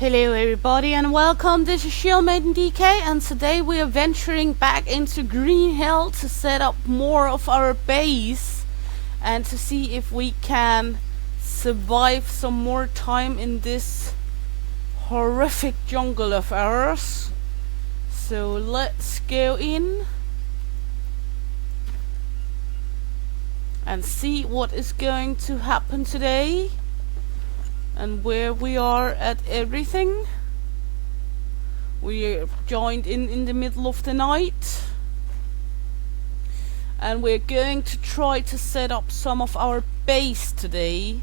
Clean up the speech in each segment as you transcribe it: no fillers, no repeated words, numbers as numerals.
Hello everybody and welcome, this is Maiden DK and today we are venturing back into Green Hill to set up more of our base and to see if we can survive some more time in this horrific jungle of ours. So let's go in and see what is going to happen today and where we are at everything. We are joined in the middle of the night and we're going to try to set up some of our base today.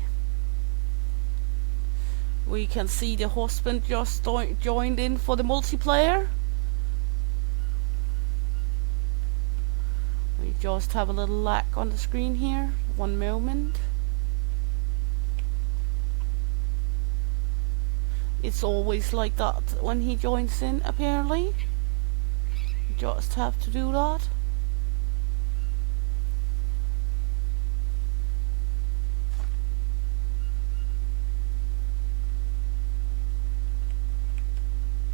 We can see the husband just joined in for the multiplayer. We just have a little lag on the screen here. One moment. It's always like that when he joins in, apparently. You just have to do that.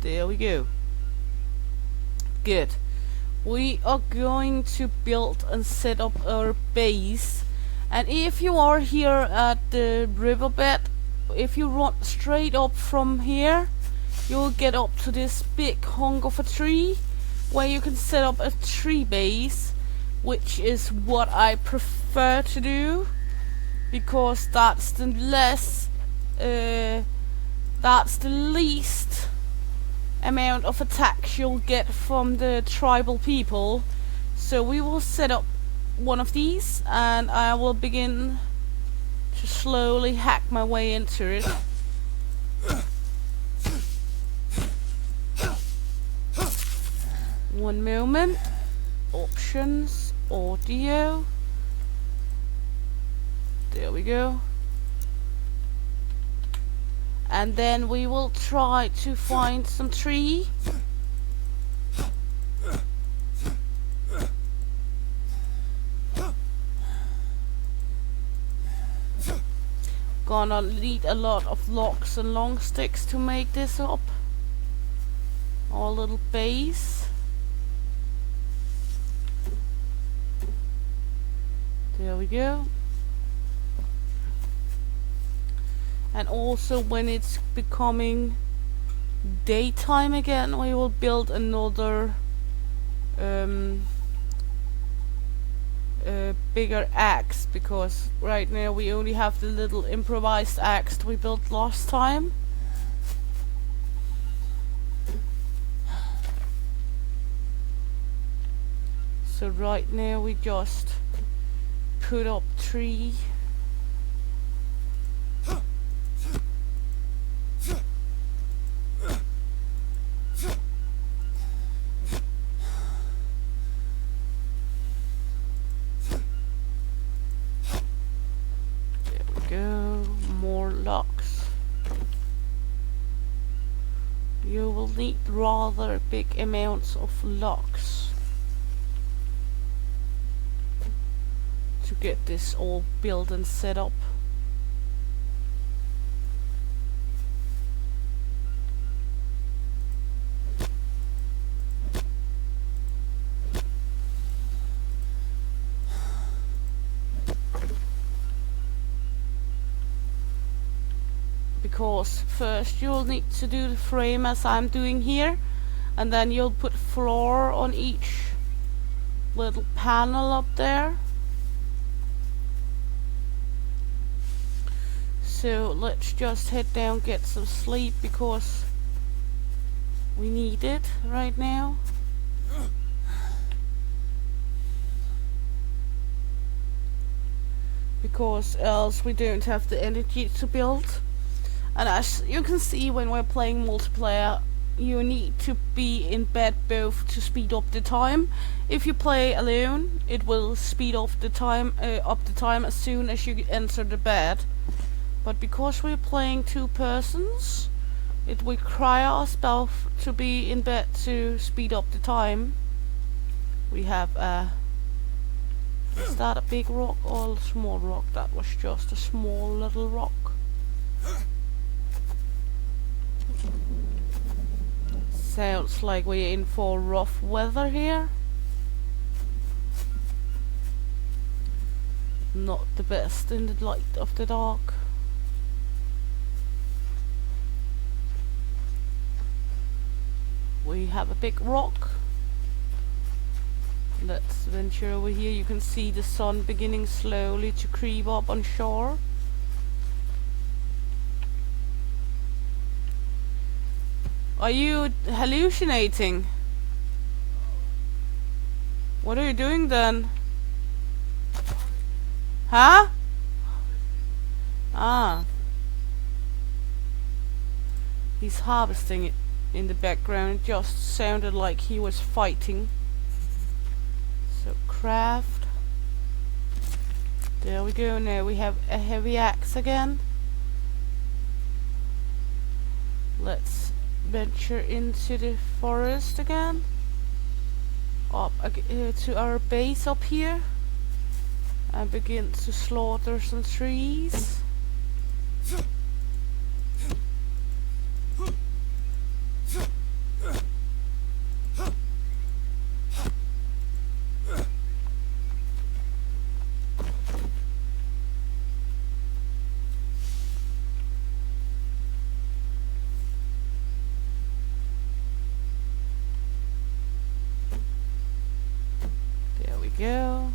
There we go. Good. We are going to build and set up our base. And if you are here at the riverbed, if you run straight up from here, you'll get up to this big hunk of a tree where you can set up a tree base, which is what I prefer to do because that's the least amount of attacks you'll get from the tribal people. So we will set up one of these and I will begin to slowly hack my way into it. One moment. Options, audio. There we go. And then we will try to find some tree. Gonna need a lot of logs and long sticks to make this up. Our little base. There we go. And also when it's becoming daytime again, we will build another bigger axe, because right now we only have the little improvised axe we built last time. So right now we just put up tree. More logs. You will need rather big amounts of logs to get this all built and set up. Because first you'll need to do the frame as I'm doing here, and then you'll put floor on each little panel up there. So let's just head down, get some sleep, because we need it right now. Because else we don't have the energy to build. And as you can see, when we're playing multiplayer, you need to be in bed both to speed up the time. If you play alone, it will speed up the time as soon as you enter the bed. But because we're playing two persons, it will require us both to be in bed to speed up the time. We have is that a big rock or a small rock? That was just a small little rock. Sounds like we're in for rough weather here. Not the best in the light of the dark. We have a big rock. Let's venture over here. You can see the sun beginning slowly to creep up on shore. Are you hallucinating? What are you doing then? Huh? Ah. He's harvesting it in the background. It just sounded like he was fighting. So craft. There we go. Now we have a heavy axe again. Let's venture into the forest again. Up to our base up here. And begin to slaughter some trees. There we go.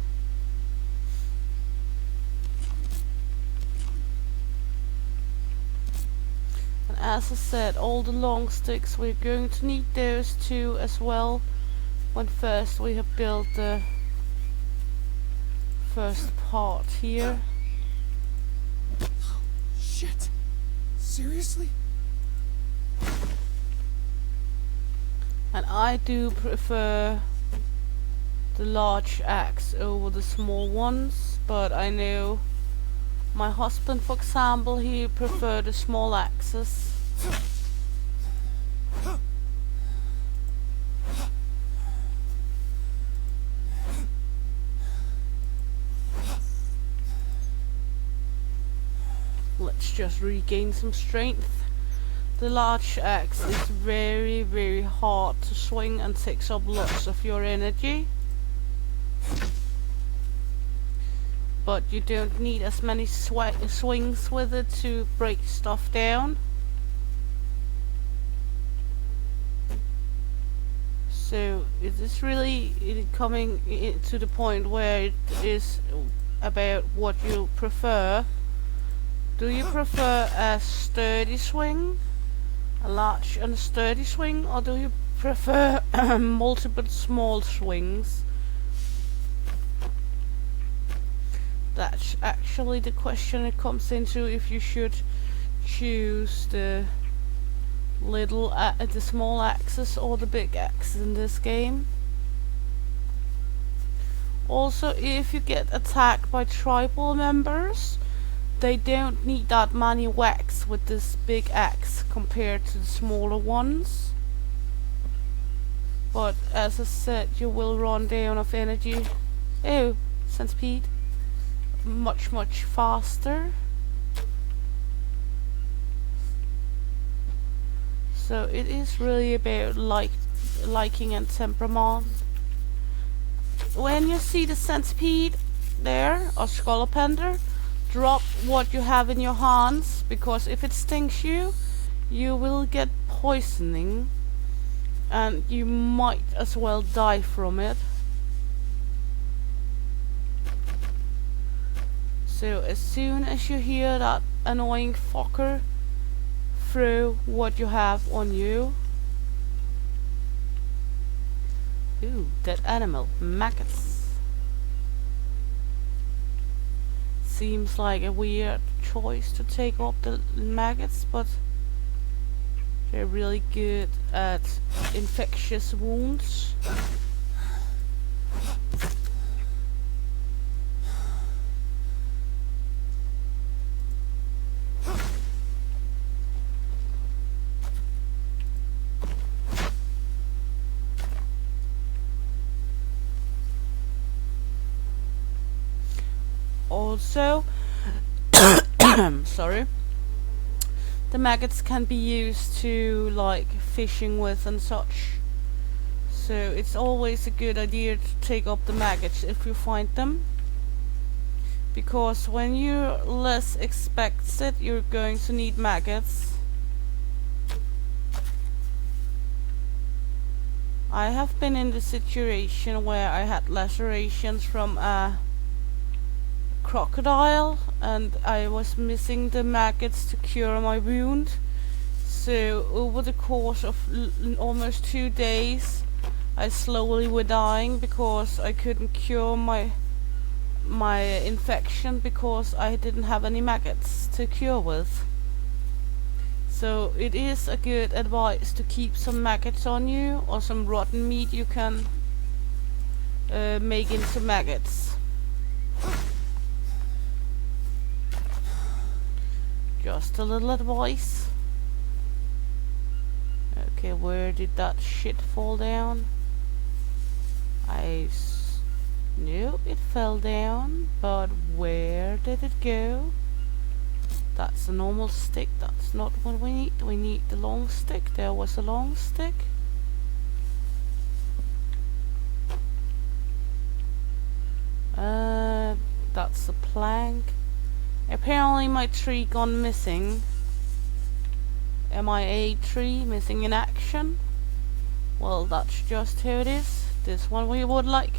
As I said, all the long sticks, we're going to need those too as well when first we have built the first part here. Shit! Seriously? And I do prefer the large axe over the small ones, but I know my husband, for example, he preferred the small axes. Let's just regain some strength. The large axe is very, very hard to swing and takes up lots of your energy. But you don't need as many swings with it to break stuff down. So it is really coming to the point where it is about what you prefer. Do you prefer a sturdy swing, a large and sturdy swing, or do you prefer multiple small swings? That's actually the question it comes into, if you should choose the the small axes or the big axes in this game. Also, if you get attacked by tribal members, they don't need that many whacks with this big axe compared to the smaller ones. But as I said, you will run down of energy. Oh, centipede. Much faster. So it is really about liking and temperament. When you see the centipede there, or scolopender, drop what you have in your hands, because if it stings you, you will get poisoning and you might as well die from it. So as soon as you hear that annoying fucker, throw what you have on you. Ooh, that animal, maggots. Seems like a weird choice to take up the maggots, but they're really good at infectious wounds. Also, sorry, the maggots can be used to like fishing with and such. So it's always a good idea to take up the maggots if you find them, because when you less expect it, you're going to need maggots. I have been in the situation where I had lacerations from a crocodile and I was missing the maggots to cure my wound. So over the course of almost 2 days, I slowly were dying because I couldn't cure my infection because I didn't have any maggots to cure with. So it is a good advice to keep some maggots on you, or some rotten meat you can make into maggots. Just a little advice. Okay, where did that shit fall down? No, it fell down, but where did it go? That's a normal stick, that's not what we need. We need the long stick. There was a long stick. That's a plank. Apparently my tree gone missing. MIA tree, missing in action. Well, that's just how it is. This one we would like.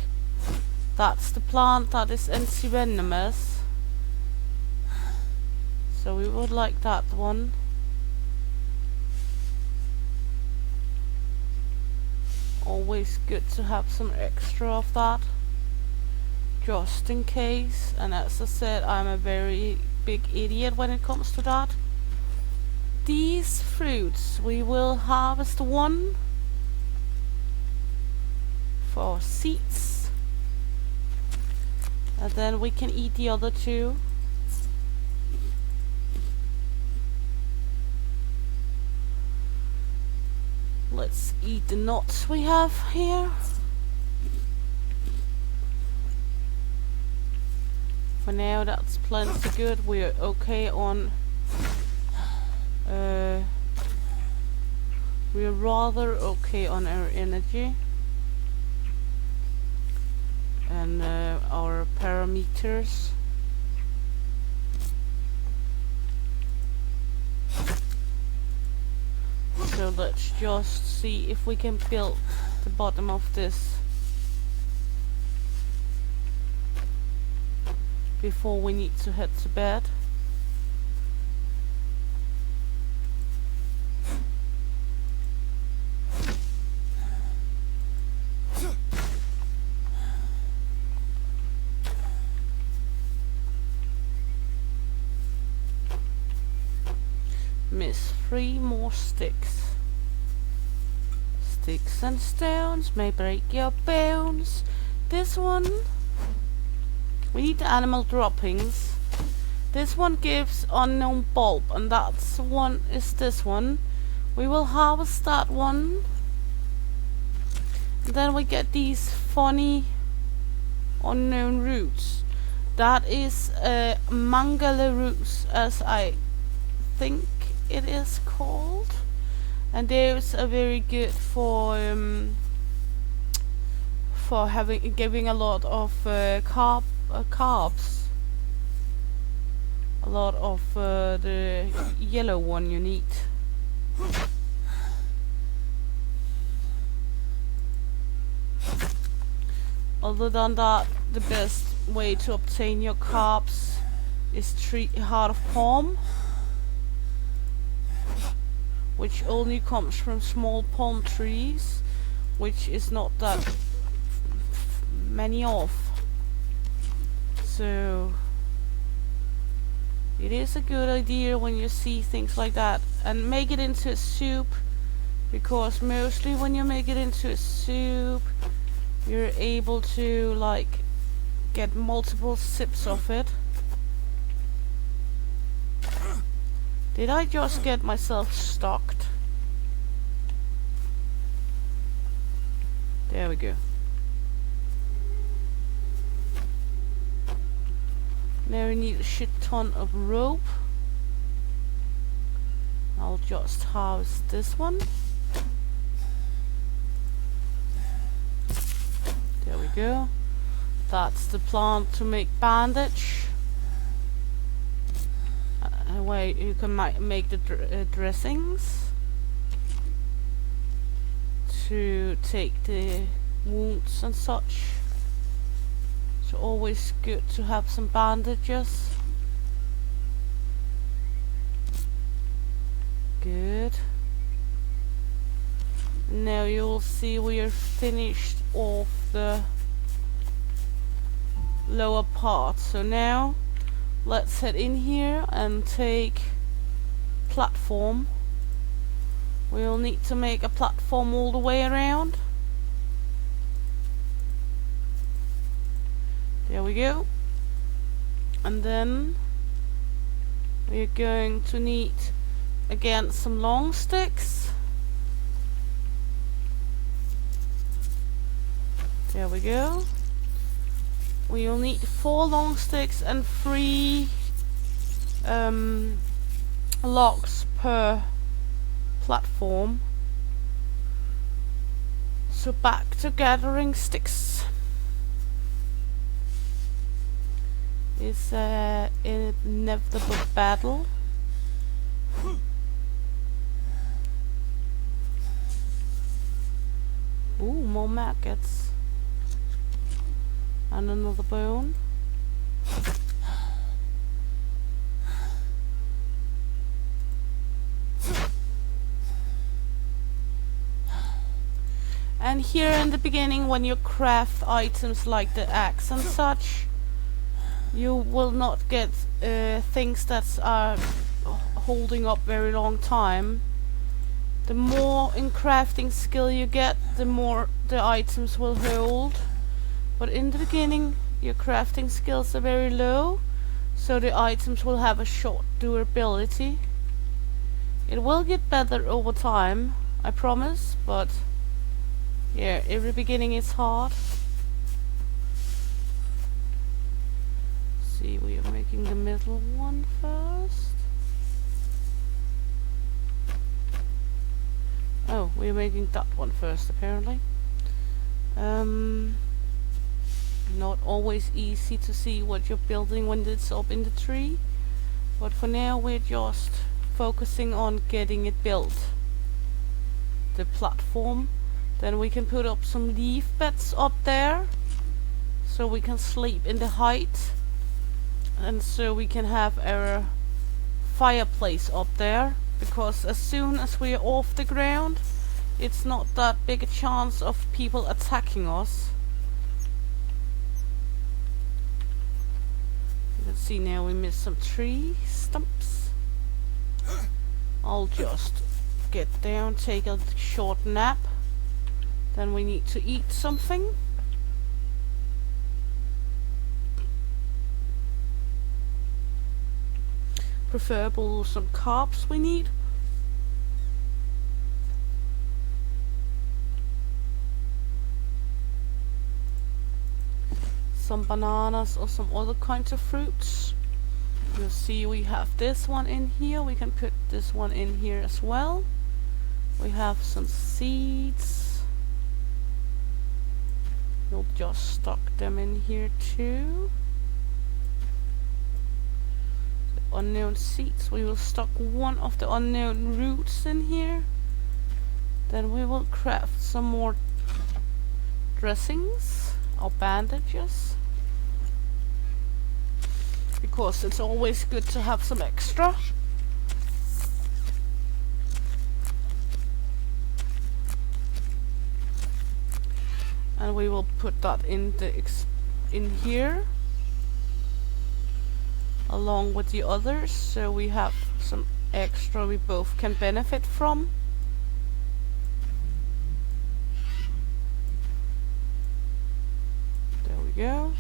That's the plant that is anti-venomous. So we would like that one. Always good to have some extra of that, just in case. And as I said, I'm a very big idiot when it comes to that. These fruits, we will harvest one for seeds, and then we can eat the other two. Let's eat the nuts we have here. For now, that's plenty good. We're okay on. We're rather okay on our energy and our parameters. So let's just see if we can build the bottom of this before we need to head to bed. Miss 3 more sticks. Sticks and stones may break your bones. This one, we need the animal droppings. This one gives unknown bulb, and that's one is this one. We will harvest that one. And then we get these funny unknown roots. That is mangala roots, as I think it is called, and those are very good for giving a lot of carbs. A lot of the yellow one you need. Other than that, the best way to obtain your carbs is heart of palm, which only comes from small palm trees, which is not that many of. So it is a good idea when you see things like that, and make it into a soup, because mostly when you make it into a soup, you're able to like get multiple sips of it. Did I just get myself stocked? There we go. Now we need a shit ton of rope. I'll just harvest this one. There we go. That's the plant to make bandage. Where you can make the dressings to take the wounds and such. So always good to have some bandages. Good. Now you'll see we are finished off the lower part. So now let's head in here and take platform. We'll need to make a platform all the way around. There we go. And then we're going to need again some long sticks. There we go. We'll need 4 long sticks and 3 logs per platform. So back to gathering sticks. It's an inevitable battle. Ooh, more maggots. And another bone. And here in the beginning, when you craft items like the axe and such, you will not get things that are holding up very long time. The more in crafting skill you get, the more the items will hold. But in the beginning, your crafting skills are very low, so the items will have a short durability. It will get better over time, I promise, but yeah, every beginning is hard. See, we are making the middle one first. Oh, we're making that one first, apparently. Not always easy to see what you're building when it's up in the tree, but for now we're just focusing on getting it built. The platform. Then we can put up some leaf beds up there, so we can sleep in the height, and so we can have our fireplace up there, because as soon as we're off the ground, it's not that big a chance of people attacking us. You can see now we missed some tree stumps. I'll just get down, take a short nap. Then we need to eat something. Preferable some carbs we need. Some bananas or some other kinds of fruits. You'll see we have this one in here. We can put this one in here as well. We have some seeds. We'll just stock them in here too. The unknown seeds. We will stock one of the unknown roots in here. Then we will craft some more dressings or bandages, because it's always good to have some extra. And we will put that in the in here along with the others, so we have some extra we both can benefit from. There we go.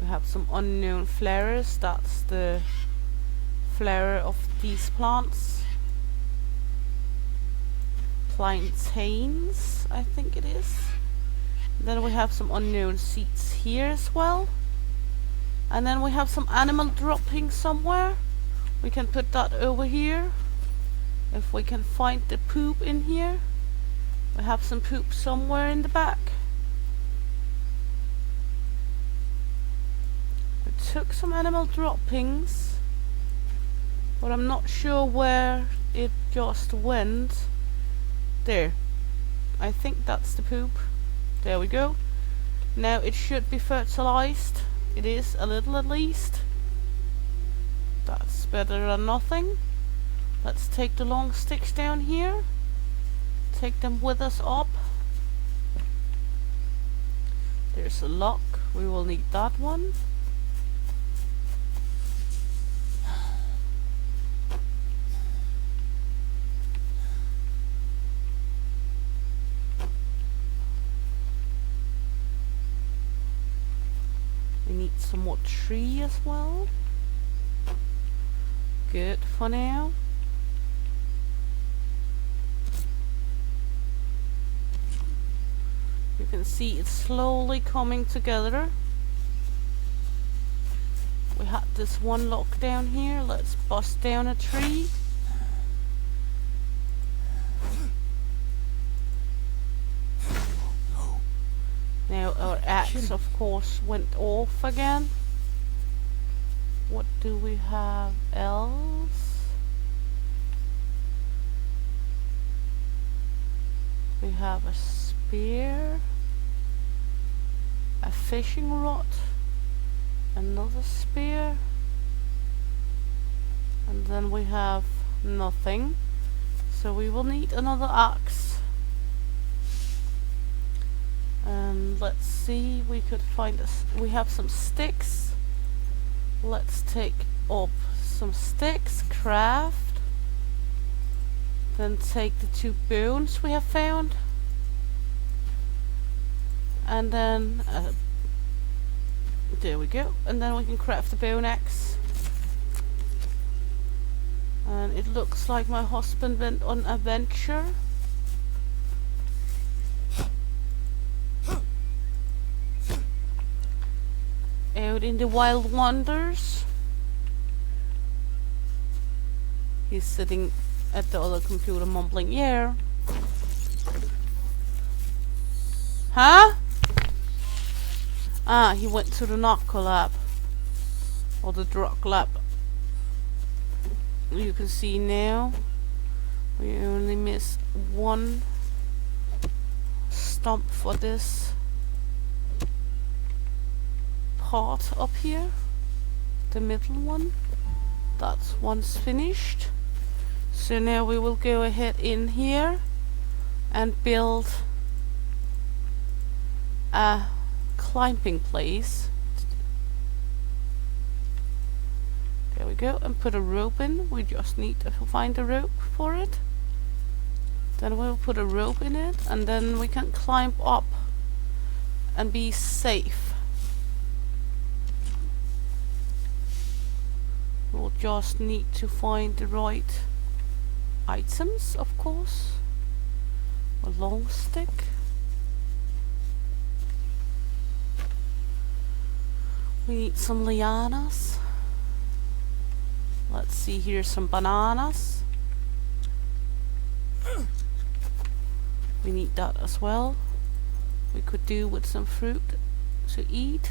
We have some unknown flowers. That's the flower of these plants. Plantains, I think it is. Then we have some unknown seeds here as well. And then we have some animal droppings somewhere. We can put that over here. if we can find the poop in here. We have some poop somewhere in the back. We took some animal droppings, but I'm not sure where it just went. There. I think that's the poop. There we go. Now it should be fertilized. It is a little at least. That's better than nothing. Let's take the long sticks down here. Take them with us up. There's a lock. We will need that one. We need some more tree as well. Good for now. You can see it's slowly coming together. We had this one lock down here. Let's bust down a tree. Now our axe, of course, went off again. What do we have else? We have a spear, a fishing rod, another spear, and then we have nothing. So we will need another axe. And let's see, we could find we have some sticks. Let's take up some sticks, craft, then take the 2 bones we have found, and then there we go, and then we can craft the bone axe. And it looks like my husband went on an adventure. Out in the wild wonders. He's sitting at the other computer mumbling, yeah. Huh? Ah, he went to the narco lab. Or the drug lab. You can see now we only missed one stump for this part up here, the middle one. That's one's finished. So now we will go ahead in here and build a climbing place. There we go, and put a rope in. We just need to find a rope for it. Then we'll put a rope in it, and then we can climb up and be safe. We'll just need to find the right items, of course. A long stick. We need some lianas. Let's see here, some bananas. We need that as well. We could do with some fruit to eat.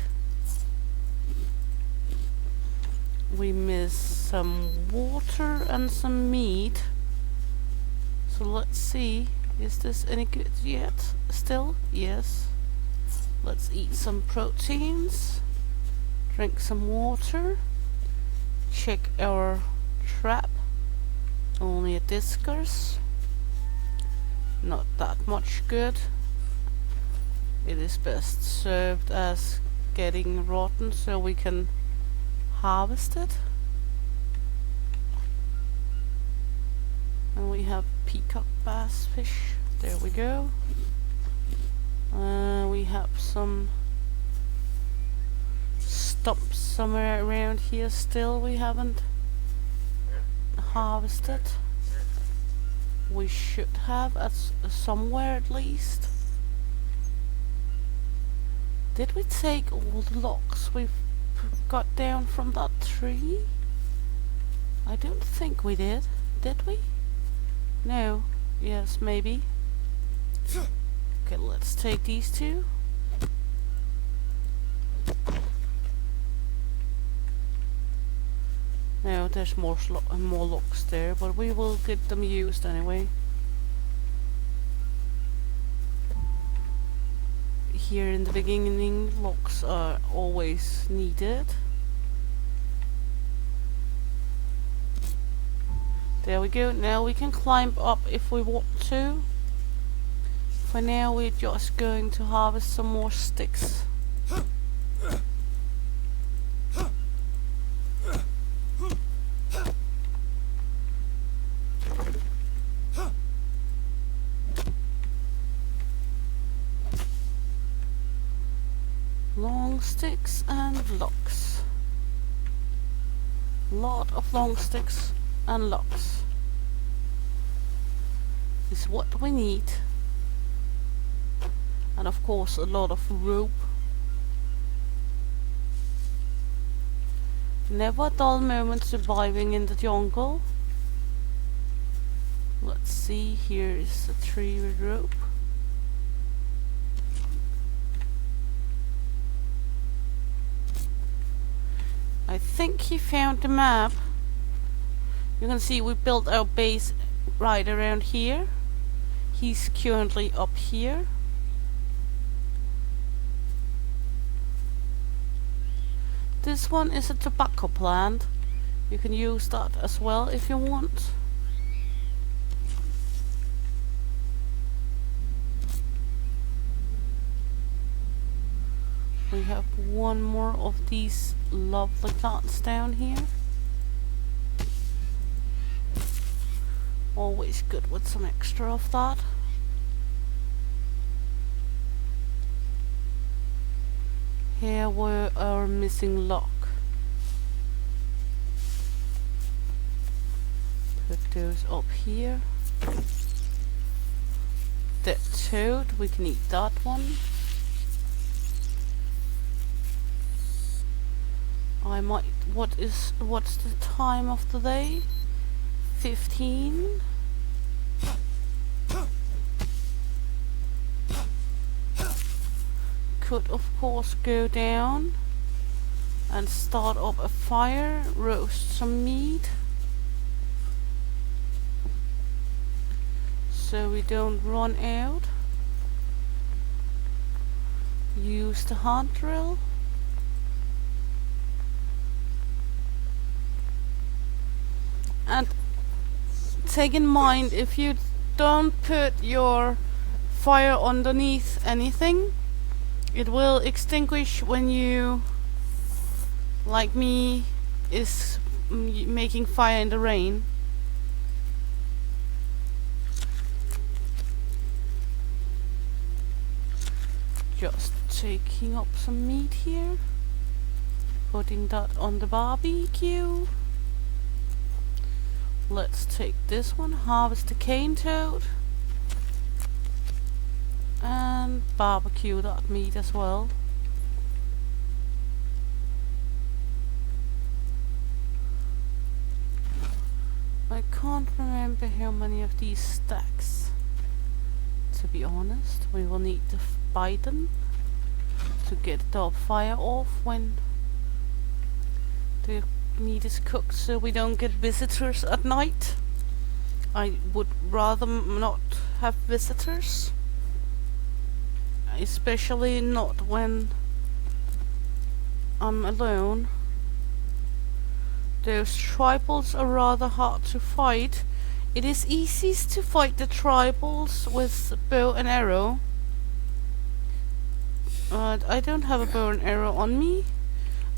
We miss some water and some meat. So let's see, is this any good yet? Still? Yes. Let's eat some proteins. Drink some water. Check our trap. Only a discus. Not that much good. It is best served as getting rotten so we can harvest it. And we have peacock bass fish. There we go. We have some stumps somewhere around here still we haven't harvested. We should have somewhere at least. Did we take all the logs we've got down from that tree? I don't think we did we? No. Yes, maybe. Okay, let's take these two. No, there's more locks there, but we will get them used anyway. Here in the beginning, locks are always needed. There we go. Now we can climb up if we want to. For now, we're just going to harvest some more sticks. Long sticks and logs. Lot of long sticks and logs is what we need. And of course a lot of rope. Never a dull moment surviving in the jungle. Let's see, here is a tree with rope. I think he found the map. You can see we built our base right around here. He's currently up here. This one is a tobacco plant. You can use that as well if you want. We have one more of these lovely plants down here. Always good with some extra of that. Here were our missing lock. Put those up here. That toad, we can eat that one. I might, what's the time of the day? 15. Could of course go down and start up a fire, roast some meat, so we don't run out. Use the hand drill. And take in mind, if you don't put your fire underneath anything, it will extinguish when you, like me, is making fire in the rain. Just taking up some meat here, putting that on the barbecue. Let's take this one, harvest the cane toad, and barbecue that meat as well. I can't remember how many of these stacks, to be honest. We will need to buy them to get the fire off when the meat is cooked, so we don't get visitors at night. I would rather not have visitors, especially not when I'm alone. Those tribals are rather hard to fight. It is easiest to fight the tribals with bow and arrow. I don't have a bow and arrow on me,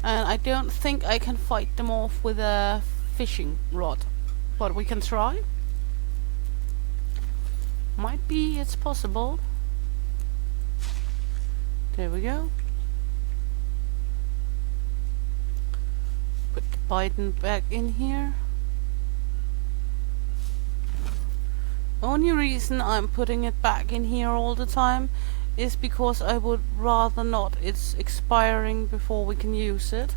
and I don't think I can fight them off with a fishing rod, but we can try. Might be it's possible. There we go. Put the Biden back in here. Only reason I'm putting it back in here all the time is because I would rather not. It's expiring before we can use it,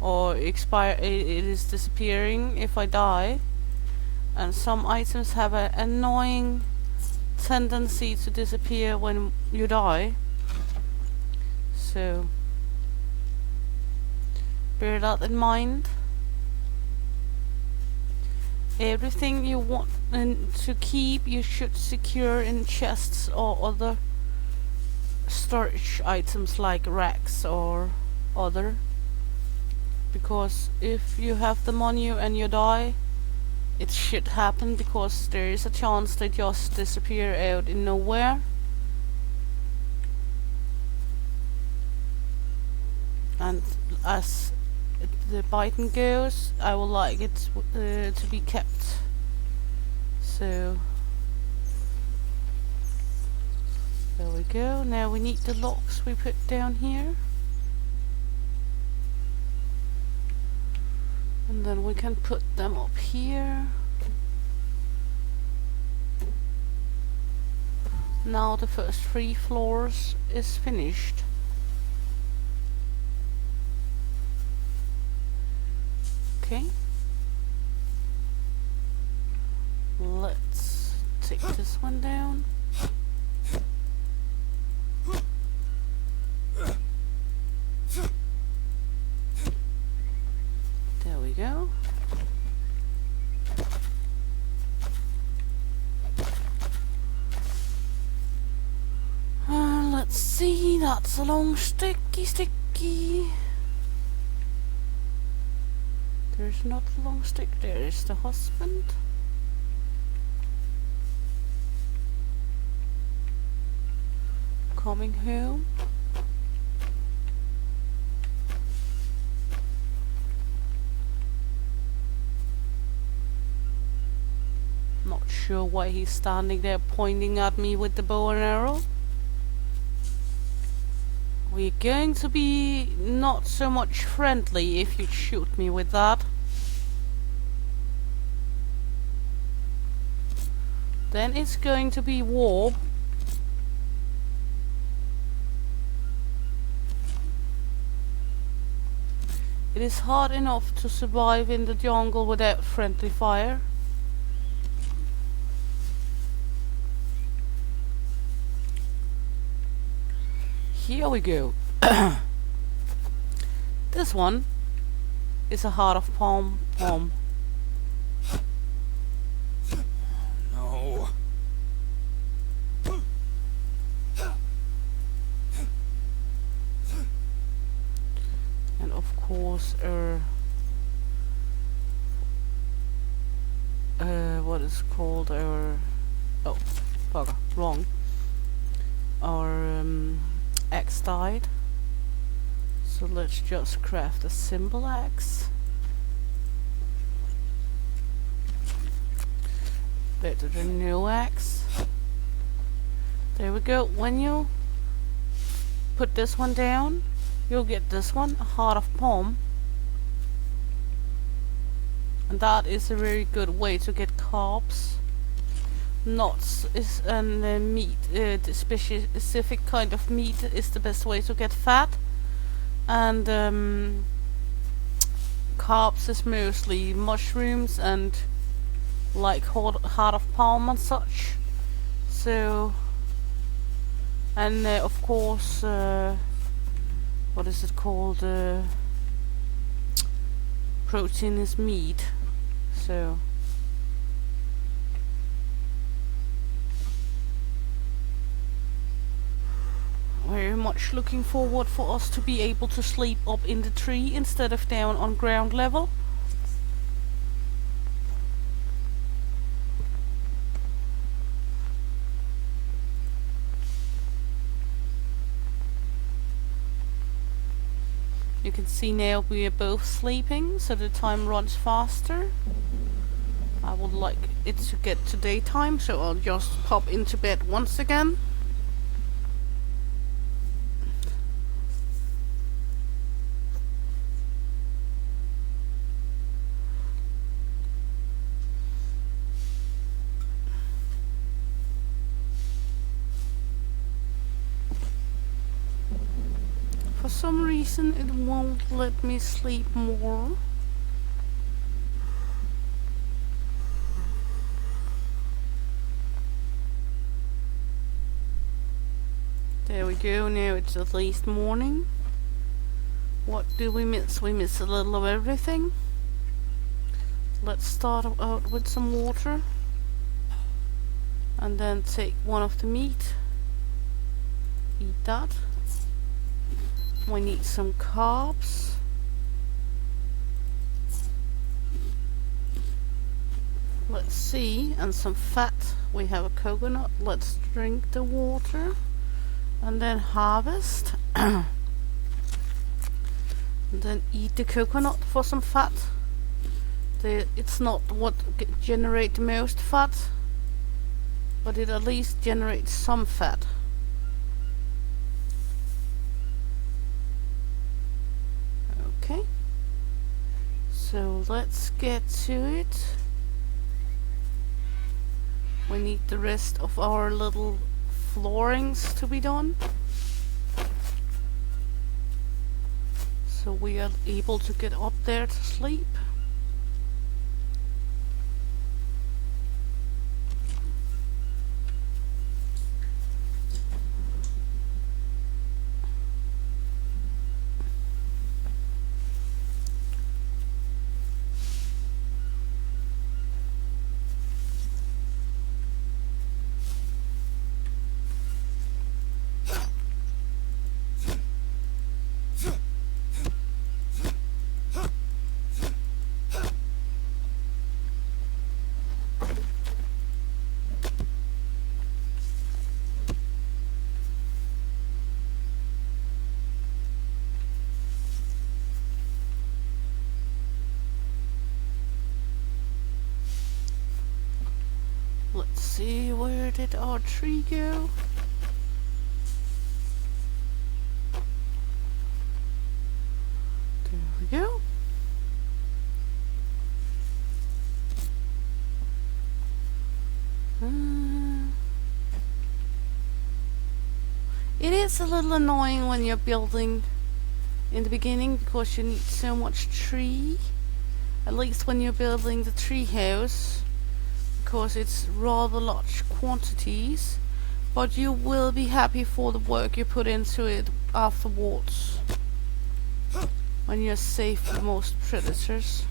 or it is disappearing if I die, and some items have an annoying tendency to disappear when you die. So bear that in mind. Everything you want to keep, you should secure in chests or other storage items like racks or other. Because if you have them on you and you die, it should happen because there is a chance they just disappear out in nowhere. And as the Python goes, I would like it to be kept. So there we go. Now we need the locks we put down here, and then we can put them up here. Now the first 3 floors is finished. Okay. Let's take this one down. There we go. Let's see, that's a long sticky. There's not a long stick, there is the husband. Coming home. Not sure why he's standing there pointing at me with the bow and arrow. We're going to be not so much friendly if you shoot me with that. Then it's going to be war. It is hard enough to survive in the jungle without friendly fire. Here we go. This one is a heart of palm. No. And of course what is called our, oh bugger, wrong, our axe died, so let's just craft a symbol axe. Better than no axe. There we go. When you put this one down, you'll get this one, a heart of palm, and that is a very good way to get carbs. Nuts is and meat, the specific kind of meat is the best way to get fat, and carbs is mostly mushrooms and like heart of palm and such. So, and of course, what is it called? Protein is meat. So. Very much looking forward for us to be able to sleep up in the tree instead of down on ground level. You can see now we are both sleeping, so the time runs faster. I would like it to get to daytime, so I'll just pop into bed once again. For some reason it won't let me sleep more. There we go, now it's at least morning. What do we miss? We miss a little of everything. Let's start out with some water. And then take one of the meat. Eat that. We need some carbs. Let's see, and some fat. We have a coconut. Let's drink the water. And then harvest. And then eat the coconut for some fat. It's not what generates the most fat, but it at least generates some fat. Okay, so let's get to it. We need the rest of our little floorings to be done, so we are able to get up there to sleep. Let's see, where did our tree go? There we go. It is a little annoying when you're building in the beginning because you need so much tree. At least when you're building the tree house, because it's rather large quantities, but you will be happy for the work you put into it afterwards when you're safe from most predators.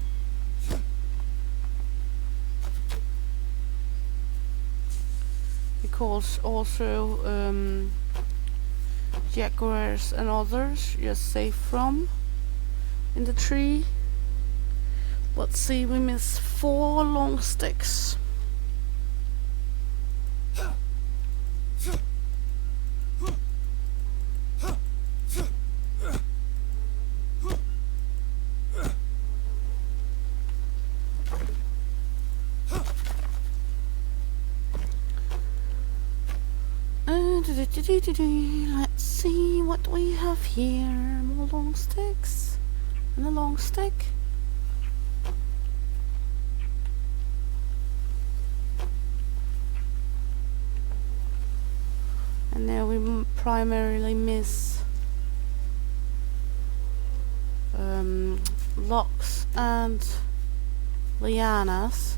Because also jaguars and others you're safe from in the tree. Let's see, we miss 4 long sticks. Let's see what we have here. More long sticks and a long stick. And now we primarily miss locks and lianas.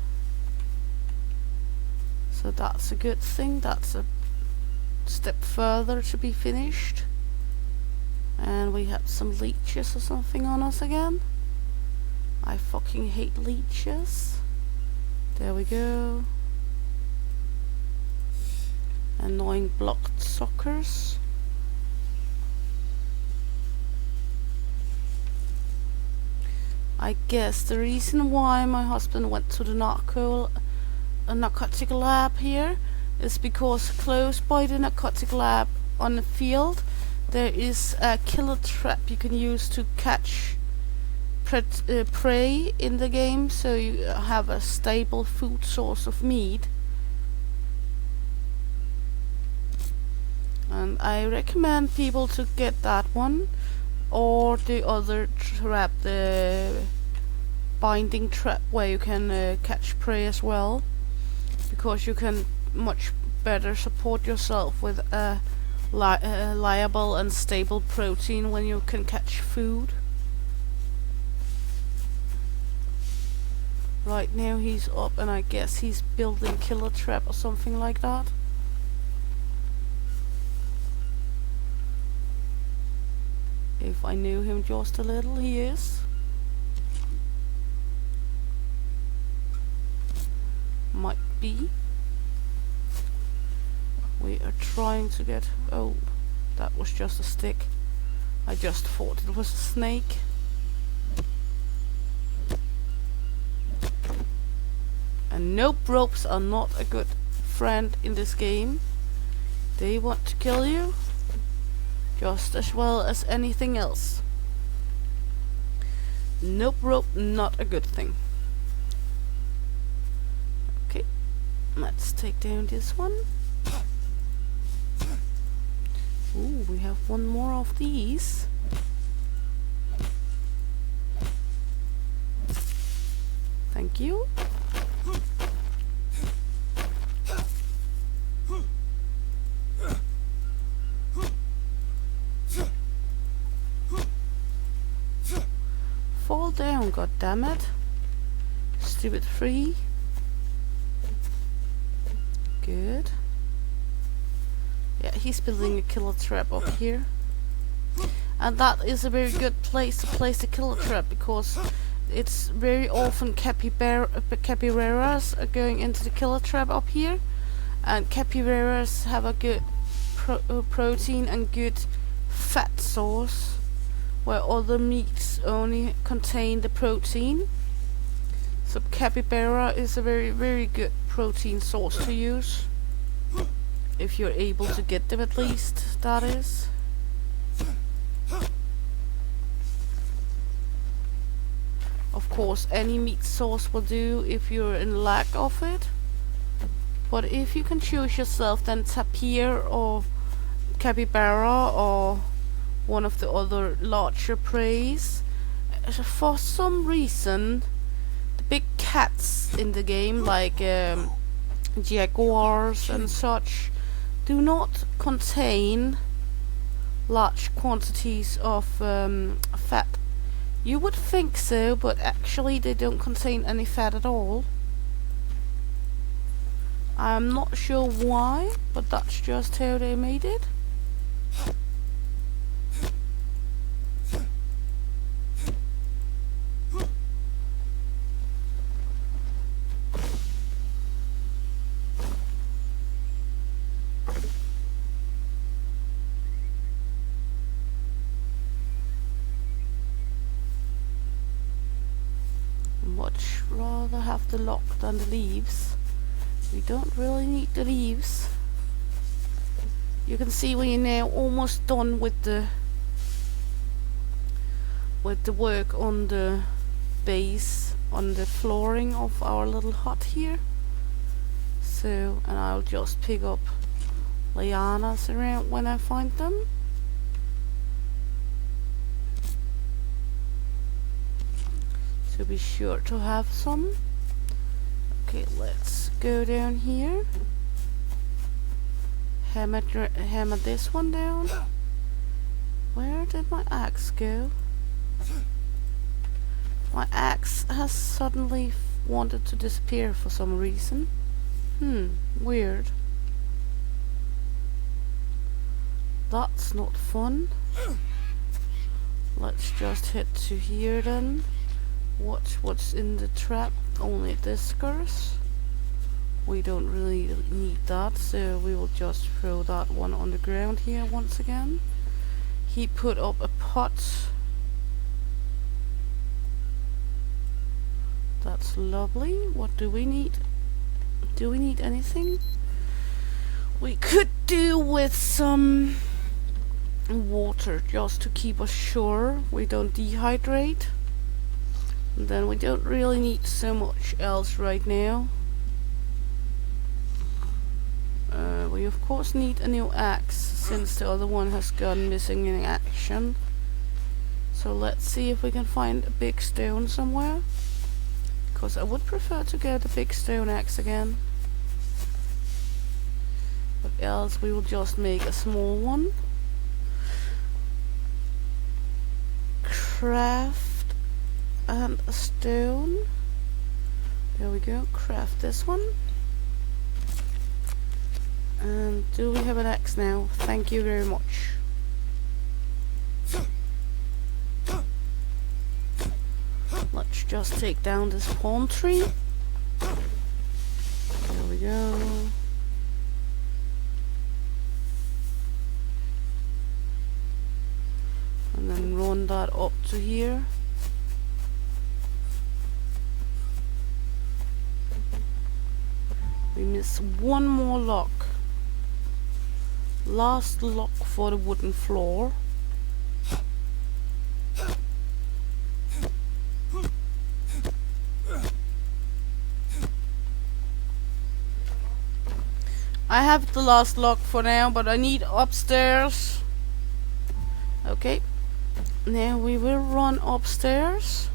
So that's a good thing. That's a step further to be finished. And we have some leeches or something on us again. I fucking hate leeches. There we go. Annoying blocked suckers. I guess the reason why my husband went to the narcotic lab here is because close by the narcotic lab on the field there is a killer trap you can use to catch prey in the game, so you have a stable food source of meat. And I recommend people to get that one or the other trap, the binding trap, where you can catch prey as well, because you can much better support yourself with a liable and stable protein when you can catch food. Right now he's up and I guess he's building killer trap or something like that. If I knew him just a little, he is. Might be. We are trying to get... Oh, that was just a stick. I just thought it was a snake. And nope, ropes are not a good friend in this game. They want to kill you just as well as anything else. Nope, rope, not a good thing. Okay, let's take down this one. Ooh, we have one more of these. Thank you. Fall down, goddammit. Stupid tree. Good. Yeah, he's building a killer trap up here. And that is a very good place to place the killer trap, because it's very often capybaras are going into the killer trap up here. And capybaras have a good protein and good fat source, where other meats only contain the protein. So capybara is a very, very good protein source to use. If you're able to get them, at least, that is. Of course, any meat source will do if you're in lack of it. But if you can choose yourself, then tapir or capybara or one of the other larger preys. For some reason, the big cats in the game, like jaguars and such, do not contain large quantities of fat. You would think so, but actually they don't contain any fat at all. I'm not sure why, but that's just how they made it. Much rather have the lock than the leaves. We don't really need the leaves. You can see we are now almost done with the work on the base, on the flooring of our little hut here. So, and I'll just pick up lianas around when I find them. So be sure to have some. Okay, let's go down here. Hammer this one down. Where did my axe go? My axe has suddenly wanted to disappear for some reason. Weird. That's not fun. Let's just head to here then. Watch what's in the trap. Only discus. We don't really need that, so we will just throw that one on the ground here once again. He put up a pot. That's lovely. What do we need? Do we need anything? We could do with some water just to keep us sure we don't dehydrate. And then we don't really need so much else right now. We of course need a new axe, since the other one has gone missing in action. So let's see if we can find a big stone somewhere, because I would prefer to get a big stone axe again. But else we will just make a small one. Craft and a stone. There we go. Craft this one. And do we have an axe now? Thank you very much. just take down this palm tree. There we go. And then run that up to here. We miss one more lock. Last lock for the wooden floor. I have the last lock for now, but I need upstairs. Okay. Now we will run upstairs.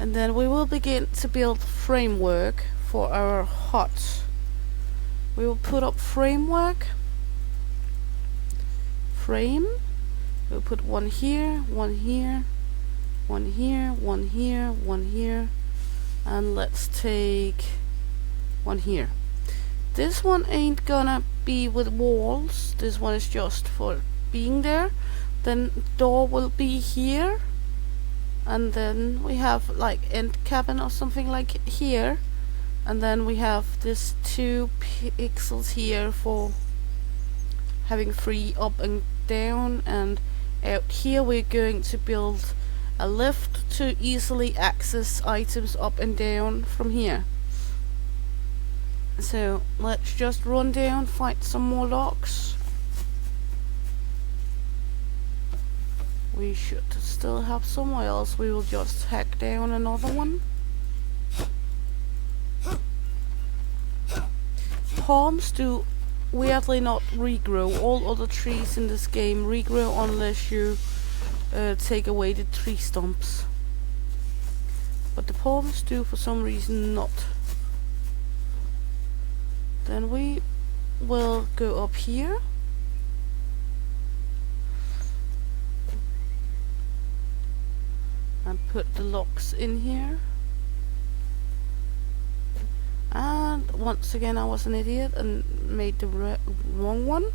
And then we will begin to build framework for our hut. We will put up framework. Frame. We'll put one here, one here, one here, one here, one here. And let's take one here. This one ain't gonna be with walls. This one is just for being there. Then door will be here. And then we have like end cabin or something like here. And then we have this 2 pixels here for having free up and down. And out here we're going to build a lift to easily access items up and down from here. So let's just run down, find some more locks. We should still have some, or else we will just hack down another one. Palms do weirdly not regrow. All other trees in this game regrow unless you take away the tree stumps. But the palms do for some reason not. Then we will go up here. And put the locks in here. And once again I was an idiot and made the wrong one.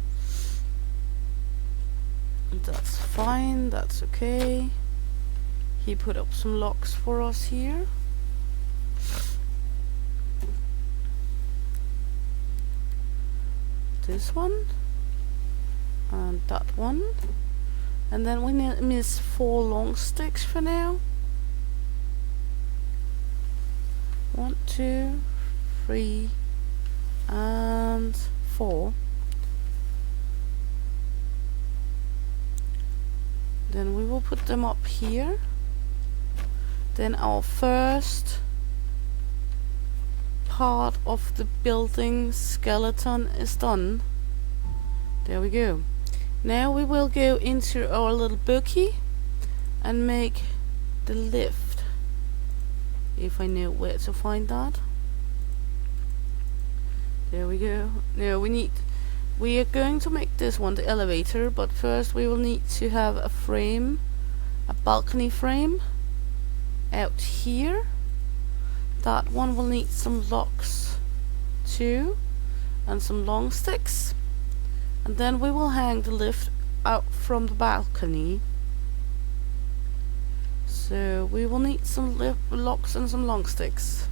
That's fine, that's okay. He put up some locks for us here. This one and that one, and then we miss 4 long sticks for now. 1, 2, 3 and 4. Then we will put them up here. Then our first part of the building skeleton is done. There we go. Now we will go into our little bookie and make the lift, if I know where to find that. There we go. Now we are going to make this one the elevator, but first we will need to have a frame, a balcony frame out here. That one will need some locks too, and some long sticks. And then we will hang the lift out from the balcony. So we will need some locks and some long sticks.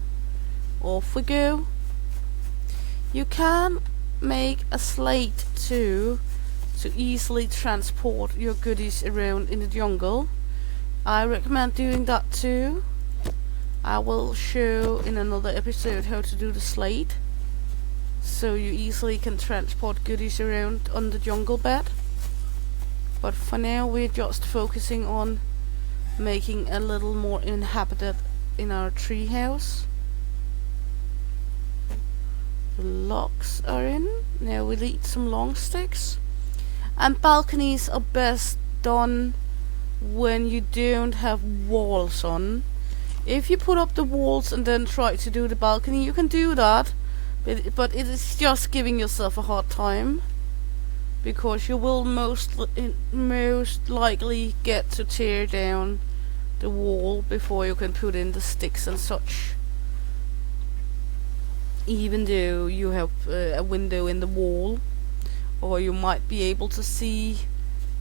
Off we go. You can make a slate too, to easily transport your goodies around in the jungle. I recommend doing that too. I will show in another episode how to do the slate, so you easily can transport goodies around on the jungle bed. But for now we're just focusing on making a little more inhabited in our treehouse. The locks are in. Now we need some long sticks. And balconies are best done when you don't have walls on. If you put up the walls and then try to do the balcony, you can do that, but it is just giving yourself a hard time, because you will most likely get to tear down the wall before you can put in the sticks and such, even though you have a window in the wall, or you might be able to see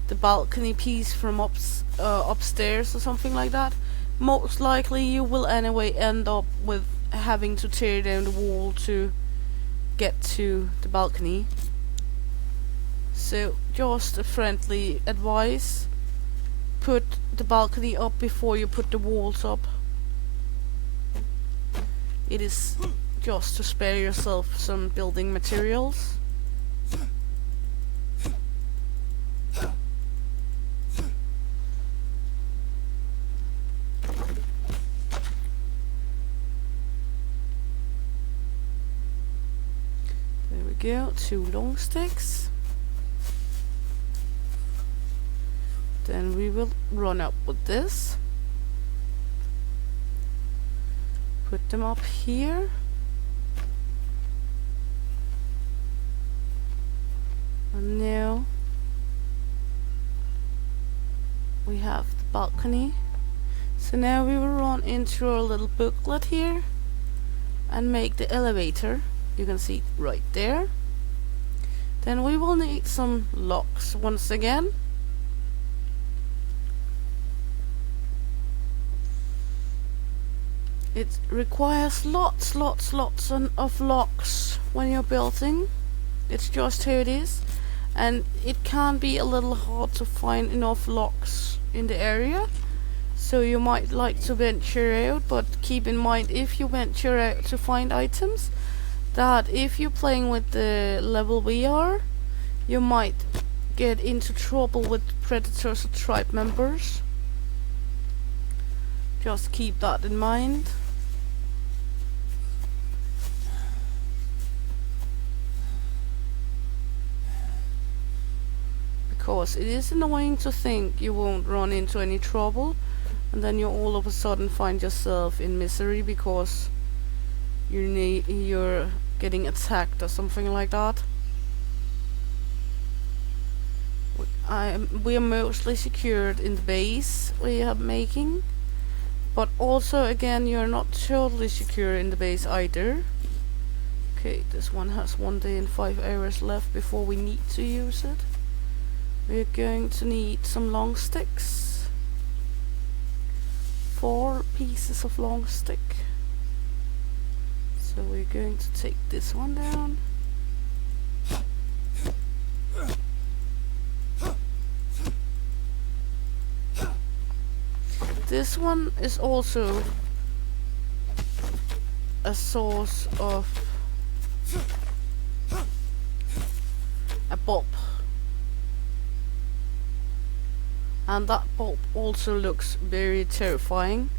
the balcony piece from upstairs or something like that, most likely you will anyway end up with having to tear down the wall to get to the balcony. So just a friendly advice, put the balcony up before you put the walls up. It is just to spare yourself some building materials. There we go, 2 long sticks. Then we will run up with this. Put them up here. And now we have the balcony. So now we will run into our little booklet here and make the elevator. You can see it right there. Then we will need some locks once again. It requires lots of locks when you're building. It's just how it is, and it can be a little hard to find enough locks in the area, so you might like to venture out, but keep in mind, if you venture out to find items, that if you're playing with the level we are, you might get into trouble with predators or tribe members. Just keep that in mind. Because it is annoying to think you won't run into any trouble, and then you all of a sudden find yourself in misery because you're getting attacked or something like that. We are mostly secured in the base we are making, but also again you're not totally secure in the base either. Okay, this one has 1 day and 5 hours left before we need to use it. We're going to need some long sticks. 4 pieces of long stick. So we're going to take this one down. This one is also a source of a bulb. And that bulb also looks very terrifying,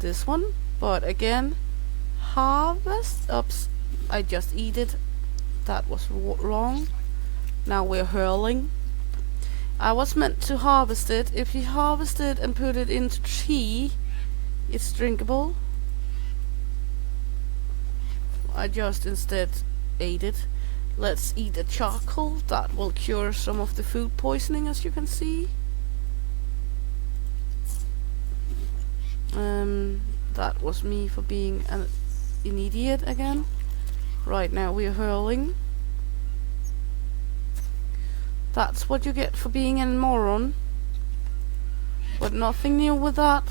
this one, but again, harvest, oops, I just eat it, that was wrong. Now we're hurling. I was meant to harvest it. If you harvest it and put it into tea, it's drinkable. I just instead ate it. Let's eat the charcoal, that will cure some of the food poisoning, as you can see. That was me for being an idiot again. Right, now we're hurling. That's what you get for being a moron. But nothing new with that.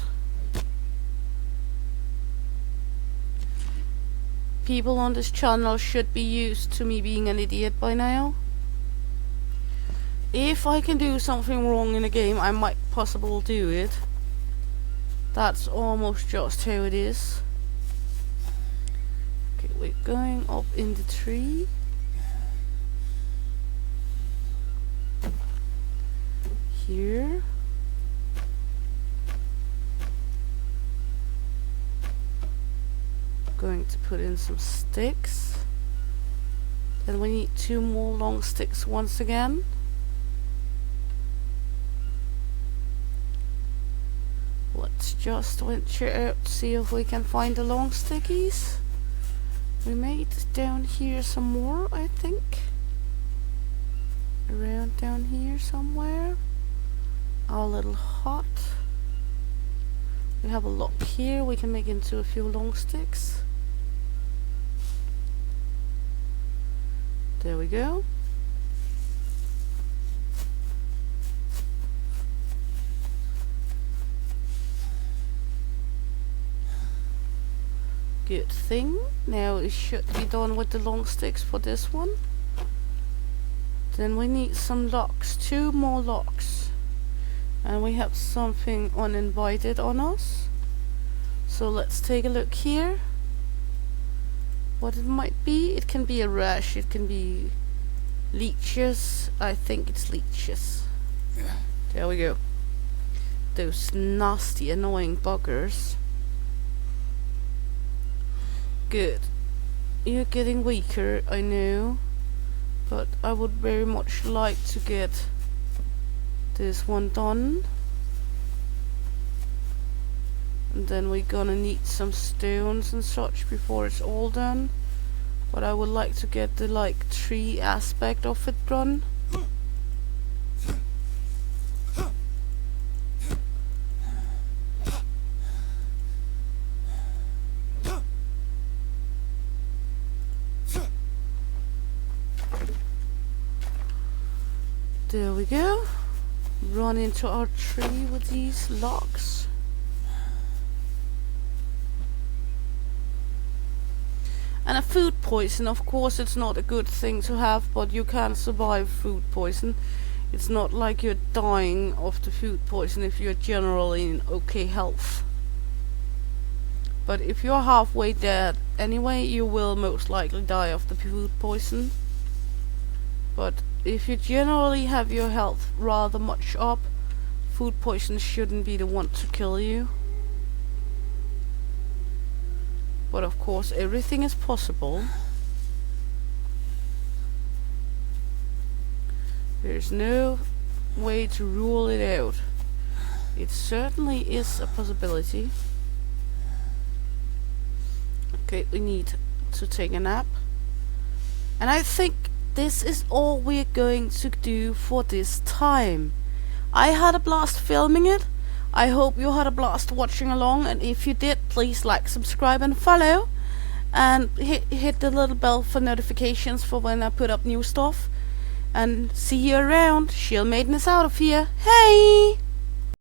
People on this channel should be used to me being an idiot by now. If I can do something wrong in a game, I might possibly do it. That's almost just how it is. Okay, we're going up in the tree. Here. Going to put in some sticks. Then we need 2 more long sticks once again. Let's just venture out to see if we can find the long stickies. We made down here some more, I think. Around down here somewhere. Our little hut. We have a lock here we can make into a few long sticks. There we go. Good thing. Now it should be done with the long sticks for this one. Then we need some locks, 2 more locks. And we have something uninvited on us. So let's take a look here. What it might be. It can be a rush, it can be leeches. I think it's leeches. There we go. Those nasty, annoying buggers. Good. You're getting weaker, I know. But I would very much like to get this one done. And then we're gonna need some stones and such before it's all done. But I would like to get the tree aspect of it done. There we go. Run into our tree with these logs. And a food poison, of course, it's not a good thing to have, but you can survive food poison. It's not like you're dying of the food poison if you're generally in okay health. But if you're halfway dead anyway, you will most likely die of the food poison. But if you generally have your health rather much up, food poison shouldn't be the one to kill you. But of course, everything is possible. There's no way to rule it out. It certainly is a possibility. Okay, we need to take a nap. And I think this is all we're going to do for this time. I had a blast filming it. I hope you had a blast watching along, and if you did, please like, subscribe and follow, and hit the little bell for notifications for when I put up new stuff. And see you around. Shield Maiden is out of here. Hey!